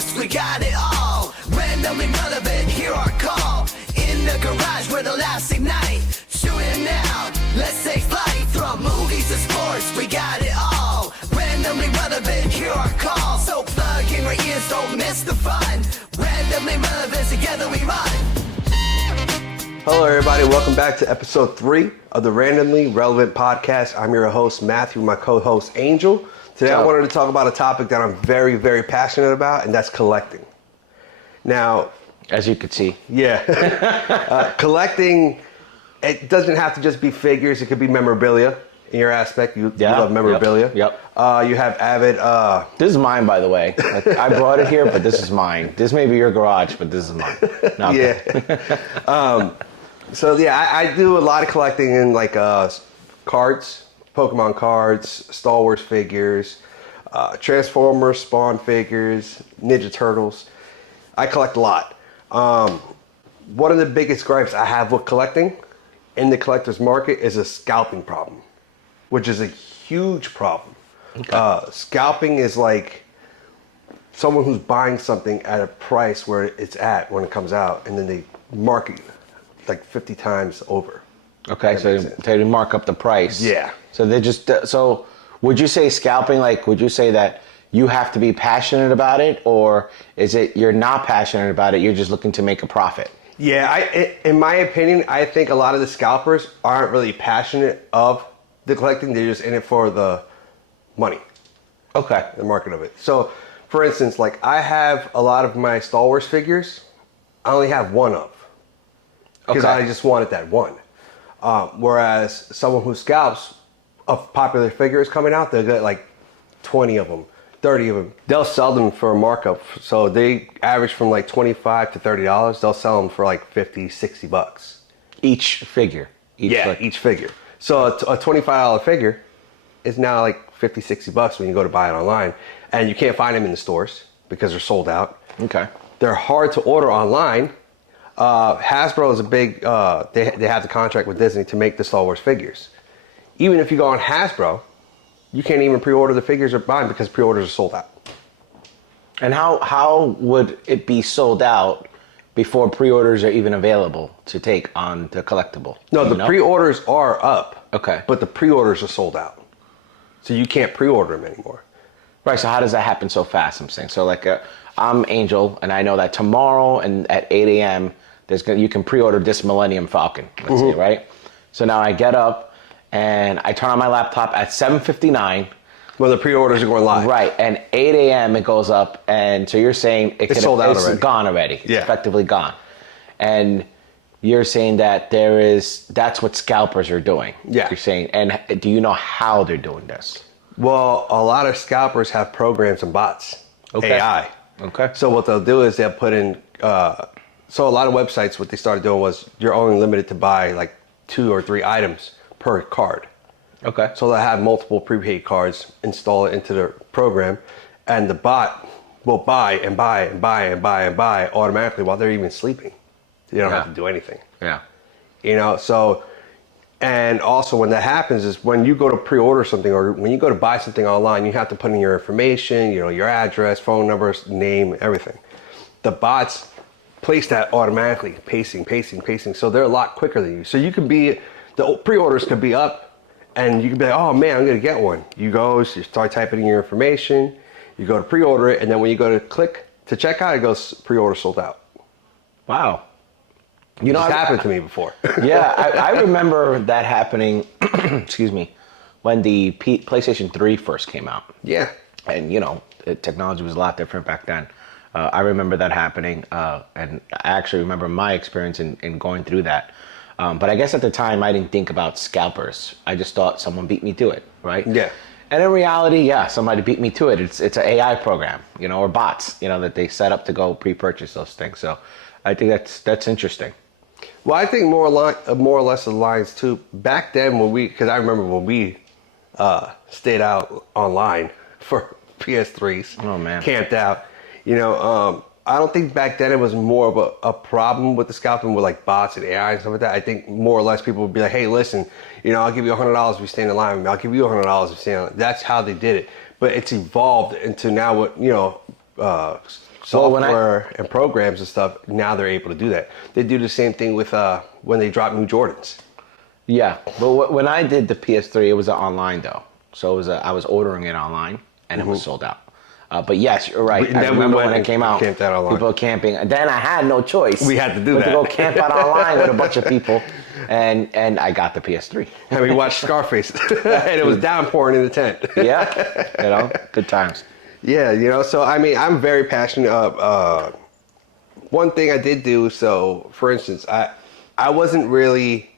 sports, we got it all. Randomly relevant, hear our call. In the garage where the laughs ignite. Shoot it now, let's take flight. From movies to sports, we got it all. Randomly relevant, hear our call. So plug in your ears, don't miss the fun. Randomly relevant, together we run. Hello everybody, welcome back to episode 3 of the Randomly Relevant Podcast. I'm your host Matthew, my co-host Angel. Today I wanted to talk about a topic that I'm very, very passionate about, and that's collecting. Now, as you could see. Yeah. Collecting, it doesn't have to just be figures, it could be memorabilia in your aspect. You love memorabilia. Yep. You have avid... This is mine, by the way. I brought it here, but this is mine. This may be your garage, but this is mine. No, yeah. So yeah, I do a lot of collecting in like cards, Pokemon cards, Star Wars figures, Transformers, Spawn figures, Ninja Turtles. I collect a lot. One of the biggest gripes I have with collecting in the collector's market is a scalping problem, which is a huge problem. Okay. Scalping is like someone who's buying something at a price where it's at when it comes out, and then they market like 50 times over. Okay, so they mark up the price. Yeah. So they just, so would you say scalping, like, would you say that you have to be passionate about it, or is it you're not passionate about it, you're just looking to make a profit? Yeah, in my opinion, I think a lot of the scalpers aren't really passionate of the collecting. They're just in it for the money. Okay. The market of it. So, for instance, like I have a lot of my Star Wars figures. I only have one of. Because I just wanted that one. Whereas someone who scalps of popular figures coming out, they'll get like 20 of them, 30 of them. They'll sell them for a markup. So they average from like $25 to $30. They'll sell them for like 50, 60 bucks. Each figure? Each figure. So a $25 figure is now like 50, 60 bucks when you go to buy it online. And you can't find them in the stores because they're sold out. Okay. They're hard to order online. Hasbro is a big, they have the contract with Disney to make the Star Wars figures. Even if you go on Hasbro, you can't even pre-order the figures or buy them because pre-orders are sold out. And how would it be sold out before pre-orders are even available to take on the collectible? No, the pre-orders are up. Okay. But the pre-orders are sold out. So you can't pre-order them anymore. Right, so how does that happen so fast, I'm saying? So like, I'm Angel, and I know that tomorrow and at 8 a.m., you can pre-order this Millennium Falcon, let's say, right? So now I get up and I turn on my laptop at 7:59. Well, the pre-orders are going live. Right, and 8 a.m. it goes up, and so you're saying it's sold out already. It's gone already. It's yeah. Effectively gone. And you're saying that that's what scalpers are doing. Yeah. You're saying, and do you know how they're doing this? Well, a lot of scalpers have programs and bots, AI. Okay. So what they'll do is they'll put in, so a lot of websites, what they started doing was you're only limited to buy like 2 or 3 items per card. Okay. So they'll have multiple prepaid cards, install it into their program, and the bot will buy and buy and buy and buy and buy automatically while they're even sleeping. You don't have to do anything. Yeah. You know, so, and also when that happens is when you go to pre-order something or when you go to buy something online, you have to put in your information, you know, your address, phone numbers, name, everything. The bots place that automatically, pacing. So they're a lot quicker than you. So you could be, the pre-orders could be up and you could be like, oh man, I'm going to get one. You go, you start typing in your information, you go to pre-order it, and then when you go to click to check out, it goes pre-order sold out. Wow. You know, it's happened to me before. Yeah, I remember that happening, excuse me, when the PlayStation 3 first came out. Yeah. And, you know, technology was a lot different back then. I remember that happening, and I actually remember my experience in going through that. But I guess at the time, I didn't think about scalpers. I just thought someone beat me to it, right? Yeah. And in reality, yeah, somebody beat me to it. It's an AI program, you know, or bots, you know, that they set up to go pre-purchase those things. So I think that's interesting. Well, I think more or less aligns too. Back then, because I remember when we stayed out online for PS3s, oh man, camped out. You know, I don't think back then it was more of a problem with the scalping with like bots and AI and stuff like that. I think more or less people would be like, hey, listen, you know, I'll give you $100 if you stand in line with me. I'll give you $100 if you stand in line. That's how they did it. But it's evolved into now what, you know, software and programs and stuff, now they're able to do that. They do the same thing with when they drop new Jordans. Yeah, but when I did the PS3, it was online though, so it was I was ordering it online and it was sold out. But yes, you're right. I remember when it came out, people were camping. And then I had no choice. We had to do that. To go camp out online with a bunch of people, and I got the PS3. And we watched Scarface, and it was downpouring in the tent. Yeah, good times. Yeah, so I mean, I'm very passionate. One thing I did do, so for instance, I wasn't really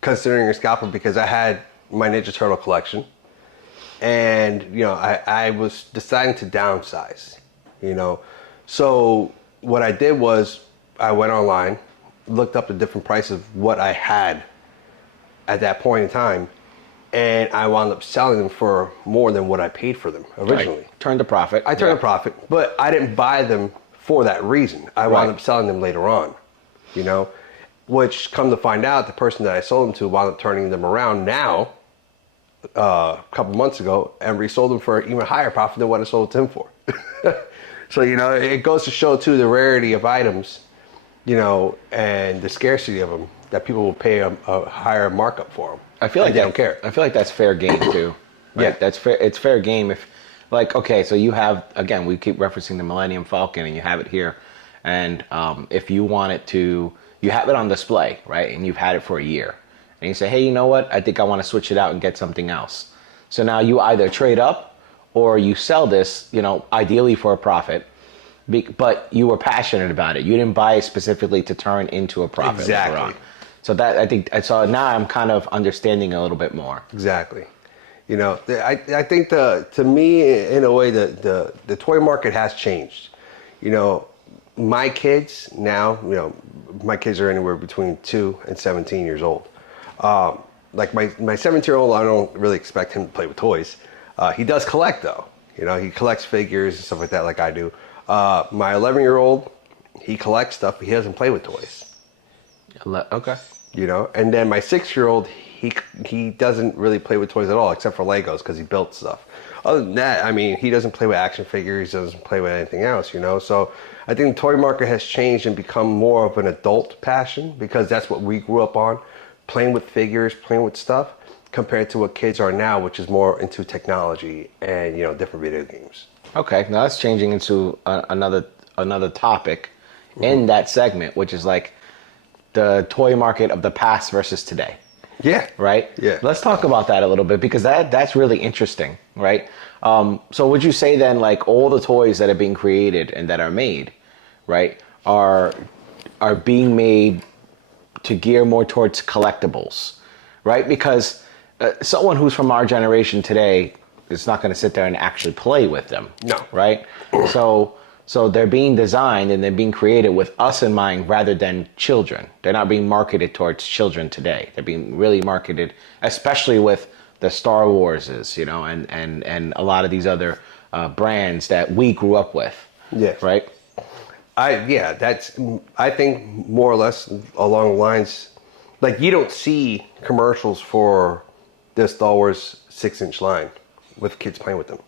considering a scalper because I had my Ninja Turtle collection. And, I was deciding to downsize, So what I did was I went online, looked up the different prices of what I had at that point in time, and I wound up selling them for more than what I paid for them originally. Right. Turned a profit. I turned a profit, but I didn't buy them for that reason. I wound up selling them later on, which come to find out, the person that I sold them to wound up turning them around now, a couple months ago, and resold them for an even higher profit than what I sold them for. So, it goes to show too the rarity of items, and the scarcity of them, that people will pay a higher markup for them. I feel like they don't care. I feel like that's fair game too. Right? Yeah, that's fair. It's fair game if, okay, so you have, again, we keep referencing the Millennium Falcon, and you have it here, and if you want it to, you have it on display, right, and you've had it for a year. And you say, hey, you know what? I think I want to switch it out and get something else. So now you either trade up or you sell this, ideally for a profit, but you were passionate about it. You didn't buy it specifically to turn into a profit. Exactly. So so now I'm kind of understanding a little bit more. Exactly. I think to me, in a way, the toy market has changed. My kids now, my kids are anywhere between 2 and 17 years old. Like my 17-year-old, I don't really expect him to play with toys. He does collect though. He collects figures and stuff like that, like I do. My 11-year-old, he collects stuff, but he doesn't play with toys. Okay. And then my 6-year-old, he doesn't really play with toys at all, except for Legos, because he built stuff. Other than that, I mean, he doesn't play with action figures, he doesn't play with anything else, So I think the toy market has changed and become more of an adult passion, because that's what we grew up on. Playing with figures, playing with stuff, compared to what kids are now, which is more into technology and different video games. Okay, now that's changing into another topic in that segment, which is like the toy market of the past versus today. Yeah. Right? Yeah. Let's talk about that a little bit, because that's really interesting, right? So would you say then, like, all the toys that are being created and that are made, right, are being made to gear more towards collectibles, right? Because someone who's from our generation today is not going to sit there and actually play with them. No. Right? So they're being designed and they're being created with us in mind rather than children. They're not being marketed towards children today. They're being really marketed, especially with the Star Warses, and a lot of these other brands that we grew up with. Yeah. Right? I think more or less along the lines, like you don't see commercials for the Star Wars 6-inch line with kids playing with them.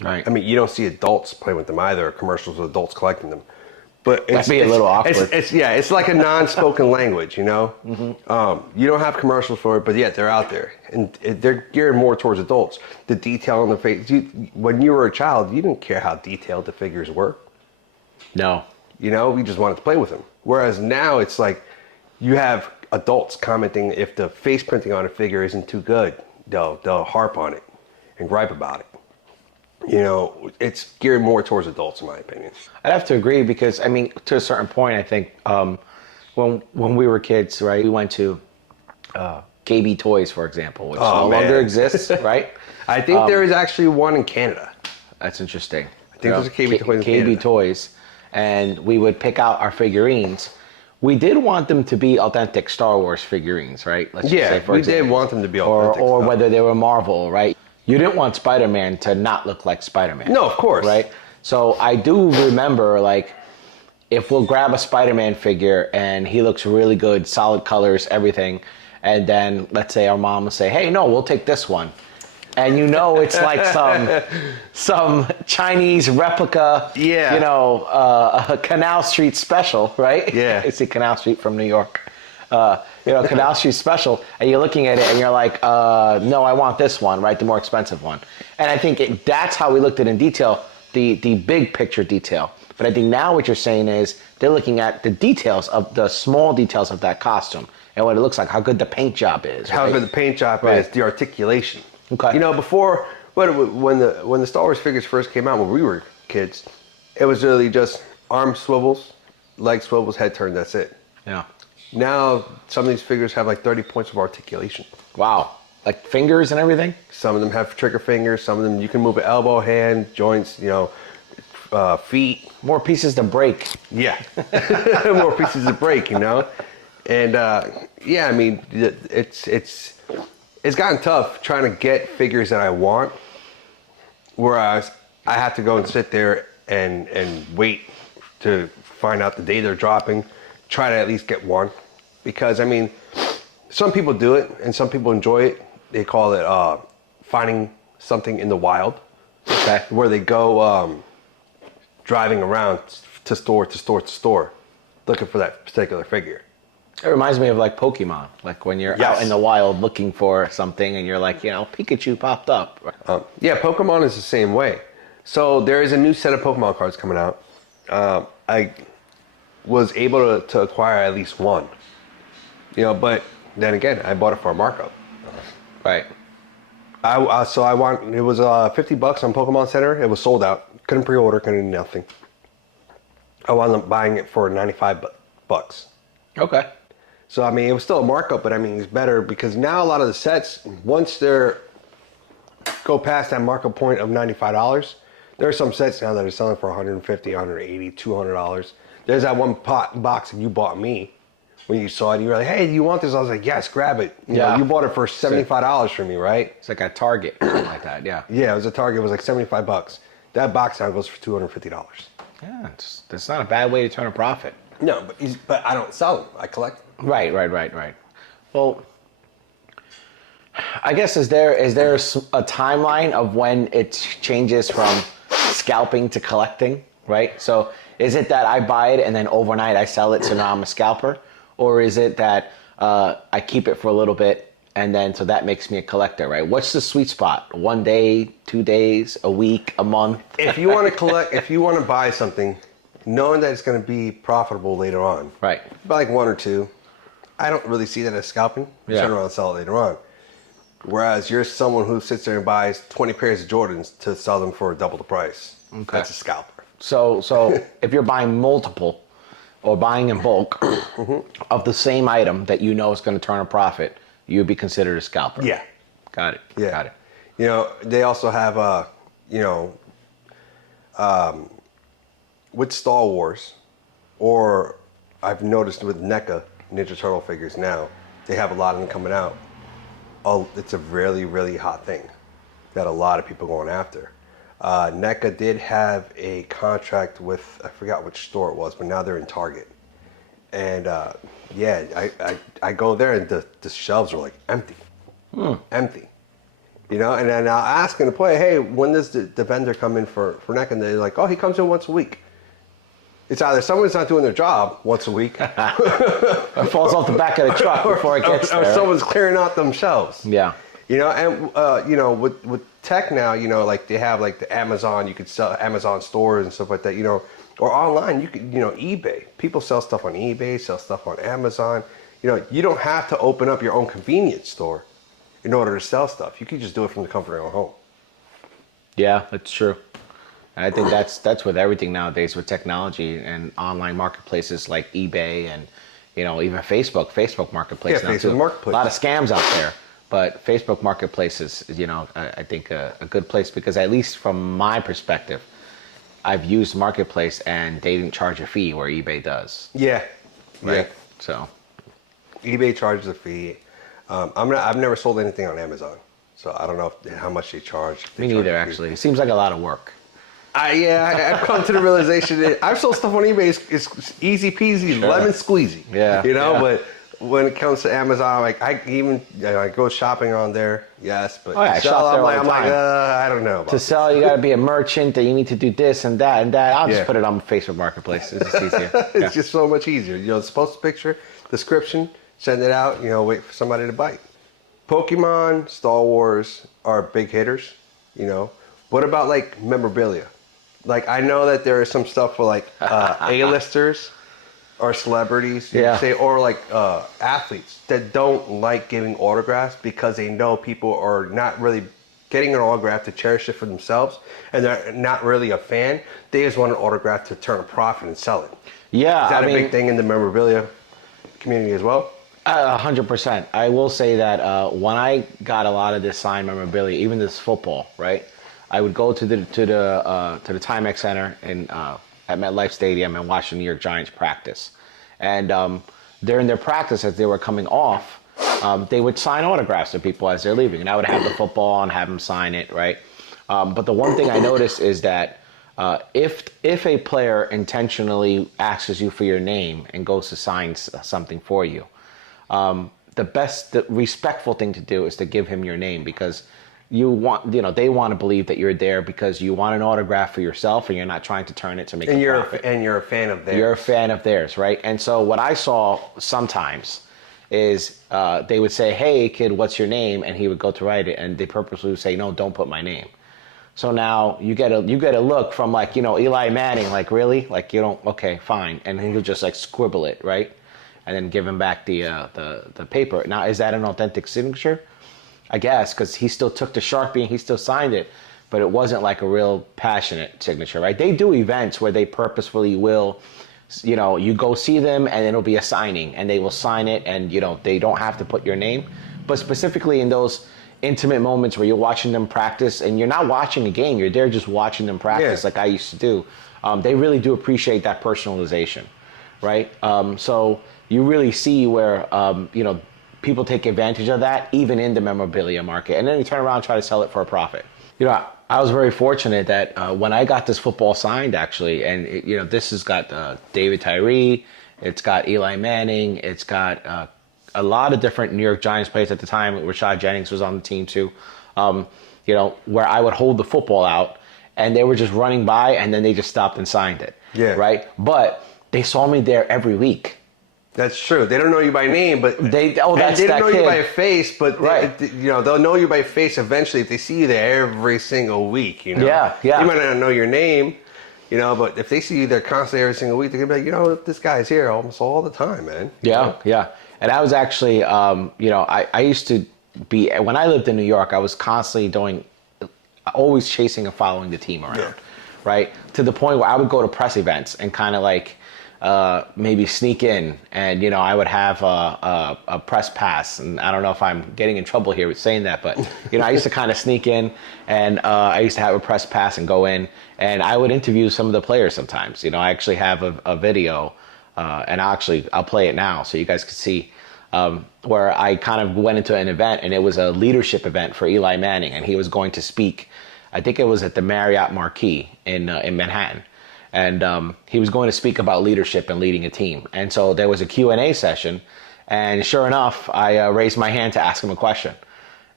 Right. I mean, you don't see adults playing with them either, commercials with adults collecting them. But That'd be a little awkward. It's like a non-spoken language, Mm-hmm. You don't have commercials for it, but yet they're out there. And they're geared more towards adults. The detail on the face. When you were a child, you didn't care how detailed the figures were. No. We just wanted to play with them. Whereas now it's like you have adults commenting if the face printing on a figure isn't too good, they'll harp on it and gripe about it. It's geared more towards adults, in my opinion. I'd have to agree because, I mean, to a certain point, I think when we were kids, right, we went to KB Toys, for example, which no longer exists, right? I think there is actually one in Canada. That's interesting. I think there's a KB Toys in Canada. KB Toys, and we would pick out our figurines. We did want them to be authentic Star Wars figurines, right? Let's just say, for example. Did want them to be authentic. Or whether they were Marvel, right? You didn't want Spider-Man to not look like Spider-Man. No, of course. Right? So I do remember, like, if we'll grab a Spider-Man figure and he looks really good, solid colors, everything, and then let's say our mom will say, hey, no, we'll take this one. and you know it's like some Chinese replica, Yeah. you know, a Canal Street special, right? Yeah. It's a Canal Street from New York. You know, Canal Street special, and you're looking at it and you're like, no, I want this one, right? The more expensive one. And I think that's how we looked at it in detail, the big picture detail. But I think now what you're saying is they're looking at the details of the small details of that costume and what it looks like, how good the paint job is. How right? good the paint job Right. is, the articulation. Okay. You know, before, when the Star Wars figures first came out when we were kids, it was really just arm swivels, leg swivels, head turn, that's it. Yeah. Now, some of these figures have like 30 points of articulation. Wow. Like fingers and everything? Some of them have trigger fingers. Some of them you can move an elbow, hand, joints, you know, feet. More pieces to break. Yeah, more pieces to break, you know. And yeah, I mean, it's gotten tough trying to get figures that I want. Whereas I have to go and sit there and wait to find out the day they're dropping. Try to at least get one, because I mean, some people do it and some people enjoy it. They call it finding something in the wild. Okay. Where they go driving around to store to store to store, looking for that particular figure. It reminds me of like Pokemon, like when you're Yes. out in the wild looking for something and you're like, you know, Pikachu popped up. Yeah, Pokemon is the same way. So there is a new set of Pokemon cards coming out. I was able to acquire at least one. You know, but then again, I bought it for a markup. Right. It was $50 on Pokemon Center. It was sold out. Couldn't pre-order, couldn't do nothing. I wound up buying it for $95. Okay. So, I mean, it was still a markup, but I mean, it's better because now a lot of the sets, once they're go past that markup point of $95, there are some sets now that are selling for $150, $180, $200. There's that one box that you bought me when you saw it. You were like, hey, do you want this? I was like, yes, grab it. You know, you bought it for $75 from me, right? It's like a Target, something like that, yeah. Yeah, it was a Target. It was like $75. That box now goes for $250. Yeah, that's not a bad way to turn a profit. No, but I don't sell them. I collect them. Right. Well, I guess is there a timeline of when it changes from scalping to collecting, right? So is it that I buy it and then overnight I sell it, so now I'm a scalper? Or is it that I keep it for a little bit and then so that makes me a collector, right? What's the sweet spot? 1 day, 2 days, a week, a month? If you want to collect, if you want to buy something, knowing that it's going to be profitable later on, Right. buy like one or two. I don't really see that as scalping. You turn around and sell it later on. Whereas you're someone who sits there and buys 20 pairs of Jordans to sell them for double the price. Okay. That's a scalper. So if you're buying multiple or buying in bulk of the same item that you know is going to turn a profit, you would be considered a scalper. Yeah. Got it. Yeah. Got it. You know, they also have, with Star Wars, or I've noticed with NECA, Ninja Turtle figures now, they have a lot of them coming out. Oh, it's a really, really hot thing that a lot of people are going after. NECA did have a contract with, I forgot which store it was, but now they're in Target. And yeah, I go there and the shelves are like empty. Empty. You know, and then I'll ask in the play, hey, when does the vendor come in for NECA? And they're like, oh, he comes in once a week. It's either someone's not doing their job once a week, It falls off the back of the truck before it gets or there. someone's clearing out them shelves. Yeah. You know, and you know, with tech now, you know, like they have like the Amazon, you could sell Amazon stores and stuff like that, you know, or online, you could, you know, eBay. People sell stuff on eBay, sell stuff on Amazon. You know, you don't have to open up your own convenience store in order to sell stuff. You can just do it from the comfort of your home. Yeah, that's true. And I think that's with everything nowadays with technology and online marketplaces like eBay and, you know, even Facebook Marketplace. Yeah, now Facebook too. Marketplace. A lot of scams out there, but Facebook Marketplace is, you know, I think a good place because at least from my perspective, I've used Marketplace and they didn't charge a fee where eBay does. Yeah. Right. Yeah. So. eBay charges a fee. I've never sold anything on Amazon, so I don't know how much they charge. Me neither, actually. It seems like a lot of work. I've come to the realization that I've sold stuff on eBay. It's easy peasy, lemon squeezy. Yeah, You know, yeah. but when it comes to Amazon, like I even I go shopping on there, yes, but Oh yeah, I sell, shop there all I'm the like, time. I don't know about To this. sell, you got to be a merchant. That you need to do this and that and that. I'll Yeah. just put it on Facebook Marketplace. It's just easier. It's Yeah. just so much easier. Just post a picture, description, send it out. Wait for somebody to bite. Pokemon, Star Wars are big hitters. What about like memorabilia? Like I know that there is some stuff for like A-listers or celebrities, you Yeah. say, or like athletes that don't like giving autographs because they know people are not really getting an autograph to cherish it for themselves, and they're not really a fan. They just want an autograph to turn a profit and sell it. Yeah, Is that I a mean, big thing in the memorabilia community as well? 100%. I will say that when I got a lot of this signed memorabilia, even this football, right? I would go to the Timex Center at MetLife Stadium and watch the New York Giants practice. And during their practice, as they were coming off, they would sign autographs to people as they're leaving, and I would have the football and have them sign it, right? But the one thing I noticed is that if a player intentionally asks you for your name and goes to sign something for you, the respectful thing to do is to give him your name, because they want to believe that you're there because you want an autograph for yourself and you're not trying to turn it to make a profit. And you're a fan of theirs. You're a fan of theirs, right? And so what I saw sometimes is they would say, "Hey kid, what's your name?" And he would go to write it, and they purposely would say, "No, don't put my name." So now you get a look from like, Eli Manning, like, really? Like, you don't, okay, fine. And he'll just like scribble it, right? And then give him back the paper. Now, is that an authentic signature? I guess, because he still took the Sharpie and he still signed it, but it wasn't like a real passionate signature, right? They do events where they purposefully will, you go see them and it'll be a signing and they will sign it, and they don't have to put your name. But specifically in those intimate moments where you're watching them practice and you're not watching a game, you're there just watching them practice, like I used to do. They really do appreciate that personalization, right? So you really see where, people take advantage of that, even in the memorabilia market, and then you turn around and try to sell it for a profit. I was very fortunate that when I got this football signed, actually, and this has got David Tyree, it's got Eli Manning, it's got a lot of different New York Giants players at the time. Rashad Jennings was on the team too. Where I would hold the football out, and they were just running by, and then they just stopped and signed it. Yeah. Right. But they saw me there every week. That's true. They don't know you by name, but they don't know you by face, but right. They'll know you by face eventually if they see you there every single week. Yeah. You might not know your name, but if they see you there constantly every single week, they're gonna be like, this guy's here almost all the time, man. Yeah. And I was actually, I used to be, when I lived in New York, I was constantly always chasing and following the team around, right? To the point where I would go to press events and kind of like, maybe sneak in, and I would have a press pass, and I don't know if I'm getting in trouble here with saying that, but I used to kind of sneak in, and I used to have a press pass and go in, and I would interview some of the players sometimes. I actually have a video, and I'll play it now so you guys can see, where I kind of went into an event, and it was a leadership event for Eli Manning, and he was going to speak. I think it was at the Marriott Marquis in Manhattan. And he was going to speak about leadership and leading a team. And so there was a Q&A session, and sure enough, I raised my hand to ask him a question.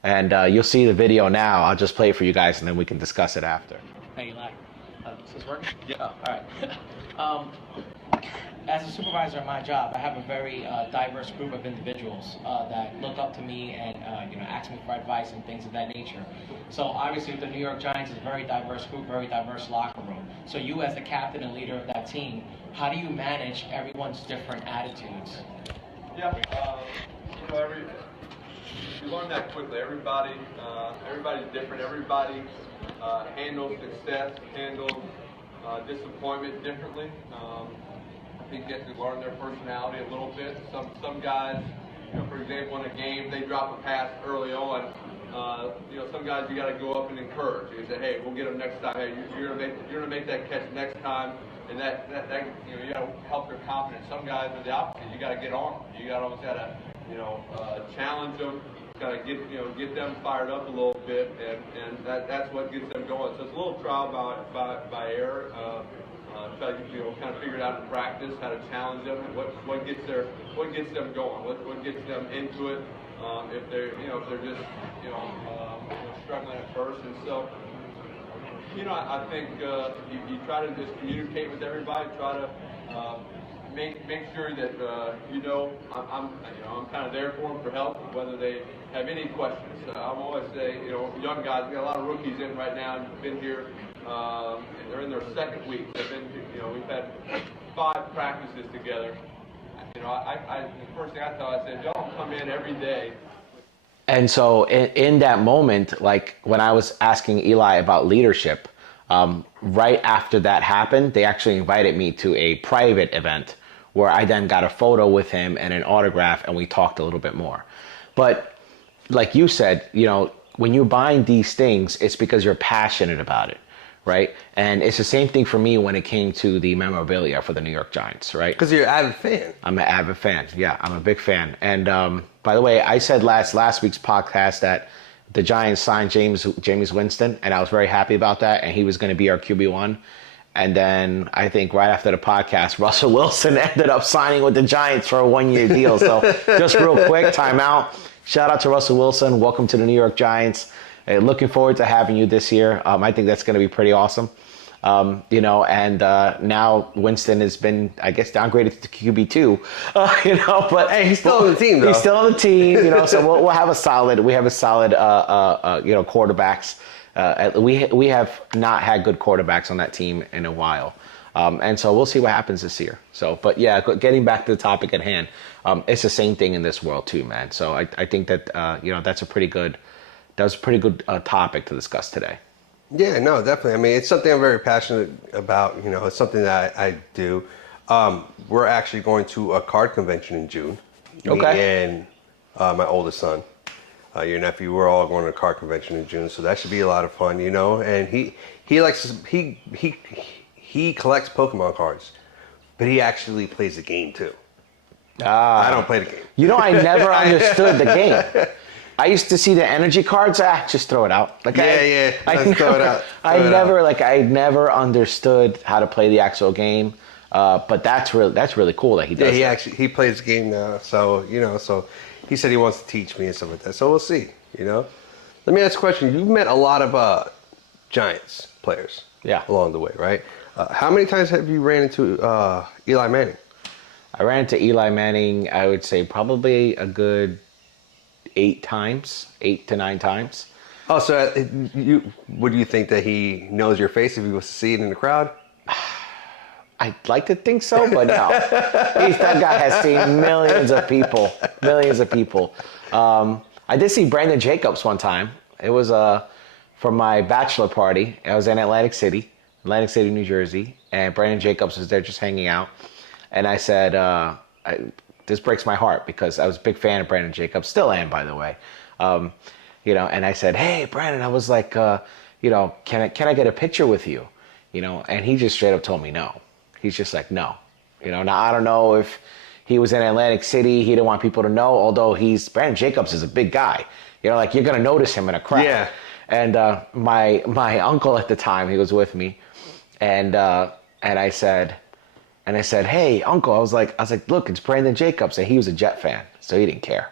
And you'll see the video now. I'll just play it for you guys, and then we can discuss it after. Hey, Eli. Is this working? Yeah. Oh, all right. As a supervisor at my job, I have a very diverse group of individuals that look up to me and ask me for advice and things of that nature. So obviously, the New York Giants is a very diverse group, very diverse locker room. So you, as the captain and leader of that team, how do you manage everyone's different attitudes? Yeah, you learn that quickly. Everybody's different. Everybody handles success, handles disappointment differently. I think you have to learn their personality a little bit. Some guys, for example, in a game, they drop a pass early on. Some guys you got to go up and encourage. You say, hey, we'll get them next time. Hey, you're gonna make that catch next time, and that you got to help their confidence. Some guys are the opposite. You got to get on them. You got to challenge them. kind of get them fired up a little bit, and that's what gets them going. So it's a little trial by error. Try to kind of figure it out in practice, how to challenge them, what gets them going, what gets them into it. If they're just struggling at first, and so I think you try to just communicate with everybody, try to make sure that I'm kind of there for them for help, whether they have any questions. I'm always say, young guys, we got a lot of rookies in right now, and been here. They're in their second week. They've been, we've had 5 practices together. The first thing I thought, I said, y'all come in every day. And so in that moment, like when I was asking Eli about leadership, right after that happened, they actually invited me to a private event where I then got a photo with him and an autograph, and we talked a little bit more. But like you said, when you're buying these things, it's because you're passionate about it, right? And it's the same thing for me when it came to the memorabilia for the New York Giants, right? Because you're an avid fan. I'm an avid fan. Yeah, I'm a big fan. And by the way, I said last week's podcast that the Giants signed Jameis Winston, and I was very happy about that, and he was going to be our QB1. And then I think right after the podcast, Russell Wilson ended up signing with the Giants for a 1-year deal. So just real quick, timeout. Shout out to Russell Wilson. Welcome to the New York Giants. Looking forward to having you this year. I think that's going to be pretty awesome. And now Winston has been, I guess, downgraded to QB2. But hey, he's still on the team, though. He's still on the team. So we'll have a solid. We have a solid, quarterbacks. We have not had good quarterbacks on that team in a while. And so we'll see what happens this year. So, but yeah, getting back to the topic at hand, it's the same thing in this world too, man. So I think that, that was a pretty good topic to discuss today. Yeah, no, definitely. I mean, it's something I'm very passionate about. It's something that I do. We're actually going to a card convention in June. Okay. Me and my oldest son, your nephew, we're all going to a card convention in June, so that should be a lot of fun. And he collects Pokemon cards, but he actually plays the game too. I don't play the game. I never understood the game. I used to see the energy cards. Just throw it out. Let's throw it out. I never understood how to play the actual game. But that's really cool that he does. Yeah, he plays the game now. So so he said he wants to teach me and stuff like that. So we'll see. Let me ask a question. You've met a lot of Giants players. Yeah. Along the way, right? How many times have you ran into Eli Manning? I ran into Eli Manning, I would say probably a good 8 to 9 times. Oh, so would you think that he knows your face if he was to see it in the crowd? I'd like to think so, but no. That guy has seen millions of people. I did see Brandon Jacobs one time. It was for my bachelor party. I was in Atlantic City, New Jersey, and Brandon Jacobs was there just hanging out. And I said, this breaks my heart because I was a big fan of Brandon Jacobs, still am, by the way. And I said, hey, Brandon, I was like, can I get a picture with you? And he just straight up told me no. He's just like, no. Now I don't know if he was in Atlantic City, he didn't want people to know, although Brandon Jacobs is a big guy. You're going to notice him in a crowd. Yeah. And my uncle at the time, he was with me, and I said, hey, uncle, I was like, look, it's Brandon Jacobs. And he was a Jet fan, so he didn't care.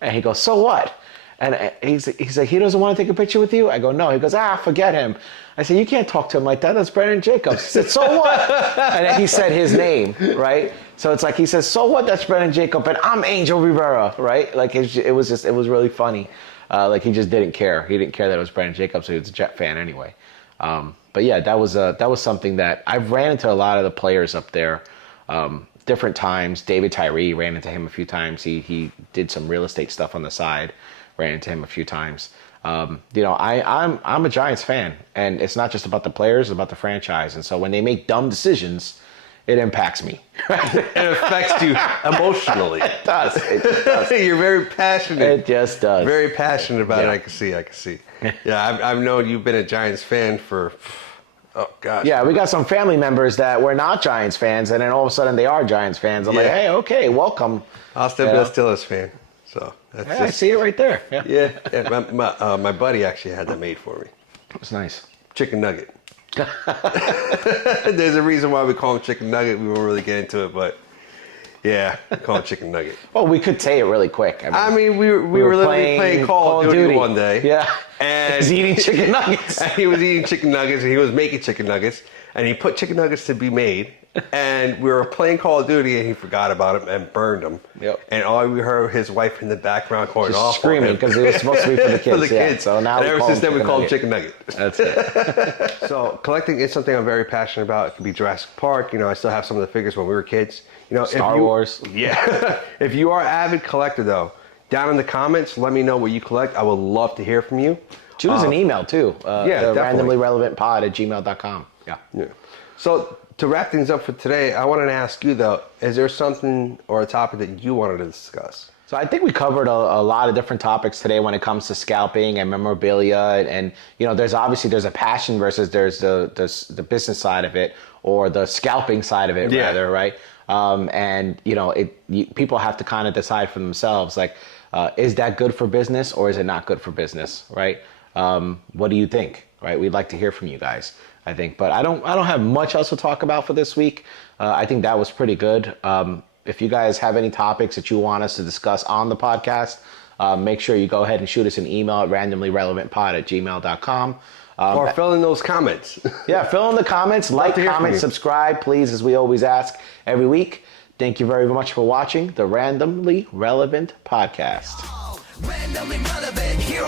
And he goes, so what? And he's like, he doesn't want to take a picture with you? I go, no. He goes, forget him. I said, you can't talk to him like that. That's Brandon Jacobs. He said, so what? And then he said his name, right? So it's like he says, so what? That's Brandon Jacobs, and I'm Angel Rivera, right? Like it was really funny. Like he just didn't care. He didn't care that it was Brandon Jacobs. So he was a Jet fan anyway. But yeah, that was something that I've ran into a lot of the players up there, different times. David Tyree, ran into him a few times. He did some real estate stuff on the side, ran into him a few times. I'm a Giants fan, and it's not just about the players, it's about the franchise. And so when they make dumb decisions, it impacts me. It affects you emotionally. It does. You're very passionate. It just does. Very passionate about it. I can see. Yeah, I've known you've been a Giants fan for, oh gosh. Yeah, we got some family members that were not Giants fans, and then all of a sudden they are Giants fans. I'm like, hey, okay, welcome. I'll still be a Steelers fan. So that's Yeah, I see it right there. Yeah. Yeah, my buddy actually had that made for me. It's nice. Chicken nugget. There's a reason why we call him chicken nugget. We won't really get into it, but yeah, we call him chicken nugget. Well, we could say it really quick. I mean, we were literally playing Call of Duty one day. Yeah. And he's eating chicken nuggets. And he was eating chicken nuggets, and he was making chicken nuggets, and he put chicken nuggets to be made. And we were playing Call of Duty, and he forgot about them and burned them. Yep. And all we heard his wife in the background going Just off, screaming because it was supposed to be for the kids. for the kids. Yeah. So now and ever since then, we call him chicken nugget. That's it. So collecting is something I'm very passionate about. It could be Jurassic Park. You know, I still have some of the figures when we were kids. You know, Star Wars. Yeah. If you are an avid collector, though, down in the comments, let me know what you collect. I would love to hear from you. Shoot us an email too. Yeah, definitely. randomlyrelevantpod@gmail.com. Yeah. Yeah. So to wrap things up for today, I wanted to ask you though, is there something or a topic that you wanted to discuss? So I think we covered a lot of different topics today when it comes to scalping and memorabilia, and you know, there's a passion versus there's the business side of it, or the scalping side of it, rather, right? And you know, people have to kind of decide for themselves, like, is that good for business or is it not good for business, right? What do you think, right? We'd like to hear from you guys, I think, but I don't have much else to talk about for this week. I think that was pretty good. If you guys have any topics that you want us to discuss on the podcast, make sure you go ahead and shoot us an email at randomlyrelevantpod@gmail.com. Or fill in those comments. Yeah, fill in the comments, like, comment, subscribe, please, as we always ask every week. Thank you very much for watching the Randomly Relevant Podcast. Randomly relevant, here